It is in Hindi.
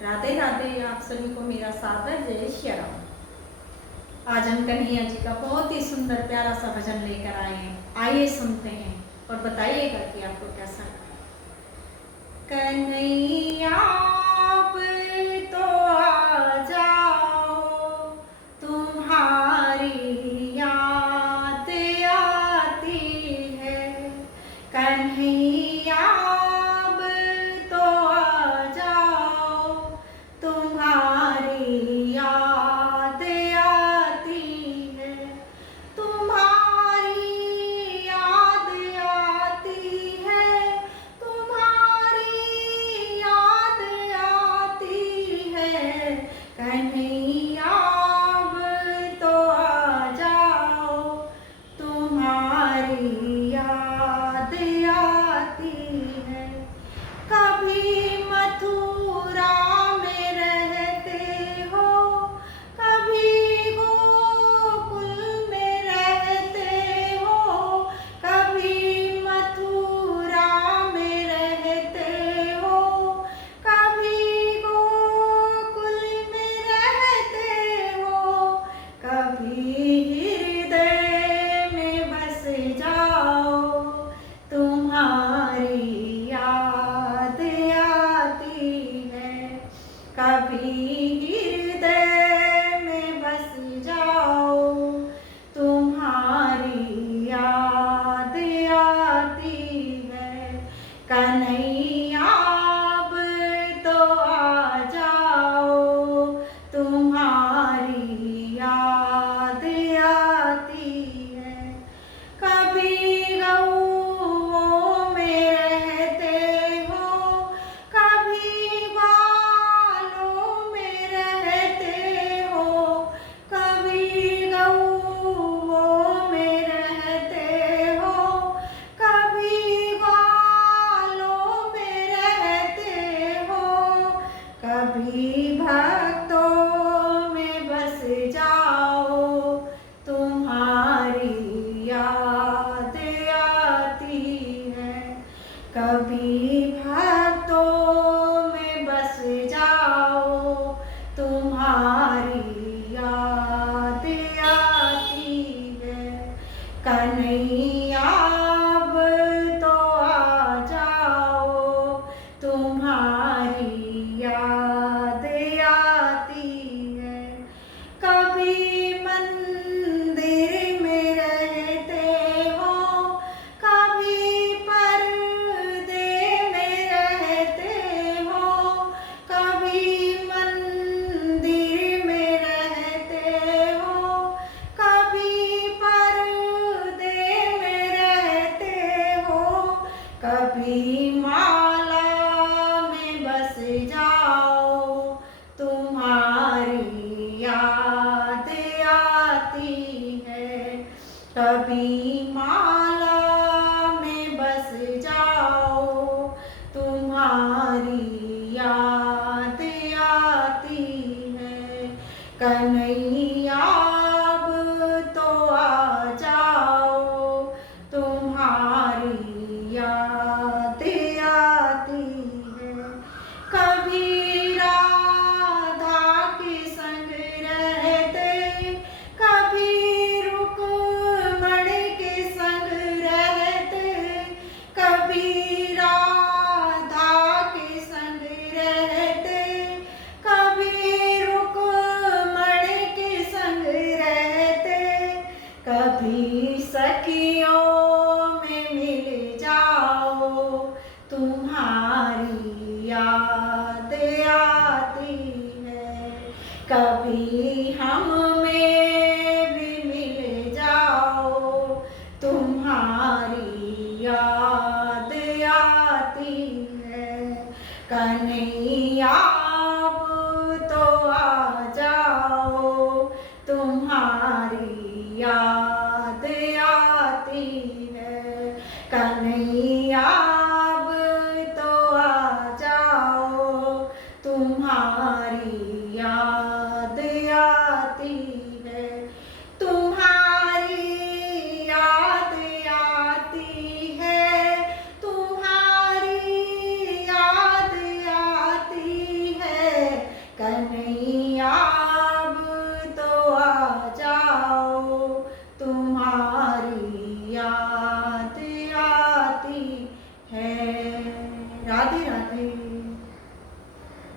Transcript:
राधे राधे। आप सभी को मेरा सादर जय श्री राम। आज हम कन्हैया जी का बहुत ही सुंदर प्यारा सा भजन लेकर आए हैं। आइए सुनते हैं और बताइएगा कि आपको कैसा लगा। कन्हैया आप तो आ जाओ, तुम्हारी याद आती है। कन्हैया अब तो आ जाओ, तुम्हारी याद आती है। तुम्हारी याद आती है, तुम्हारी याद आती है। कन्हैया अब तो आ जाओ, तुम्हारी याद आती है। कभी मथुरा में रहते हो, कभी गोकुल में रहते हो। कभी मथुरा में रहते हो, कभी गोकुल में रहते हो। कभी हृदय में बस जाओ, तुम्हारी याद आती है। कभी हृदय में बस जाओ, तुम्हारी याद आती है। कन्हैया अब तो आ जाओ, तुम्हारी याद आती है। कभी गऊओं में रहते हो, कभी बालों में रहते हो। कभी गऊओं में रहते हो, कभी बालों में रहते हो। कभी भक्तों में बस जाओ, तुम्हारी याद आती है। कभी भक्तों में बस जाओ, तुम्हारी याद आती है। कन्हैया अब तो आ जाओ, तुम्हारी याद आती है। कभी मंदिर में रहते हो, कभी पर्दे में रहते हो। कभी मंदिर में रहते हो, कभी पर्दे में रहते हो। कभी माला में बस जाओ, तुम्हारी याद आती है। कभी माला में बस जाओ, तुम्हारी याद आती है। कन्हैया अब तो आ जाओ, तुम्हारी याद आती है। कभी राधा के संग रहते, कभी रुक्मणी के संग रहते। कभी राधा के संग रहते, कभी रुक्मणी के संग रहते। कभी सखियों में मिल जाओ, तुम्हारी याद आती है। कभी हम में भी मिल जाओ, तुम्हारी याद आती है। कन्हैया अब तो आ जाओ, तुम्हारी याद आती है। कन्हैया अब तो आ जाओ, तुम्हारी याद आती है। तुम्हारी याद आती है, तुम्हारी याद आती है। तुम्हारी याद आती है। राधे राधे।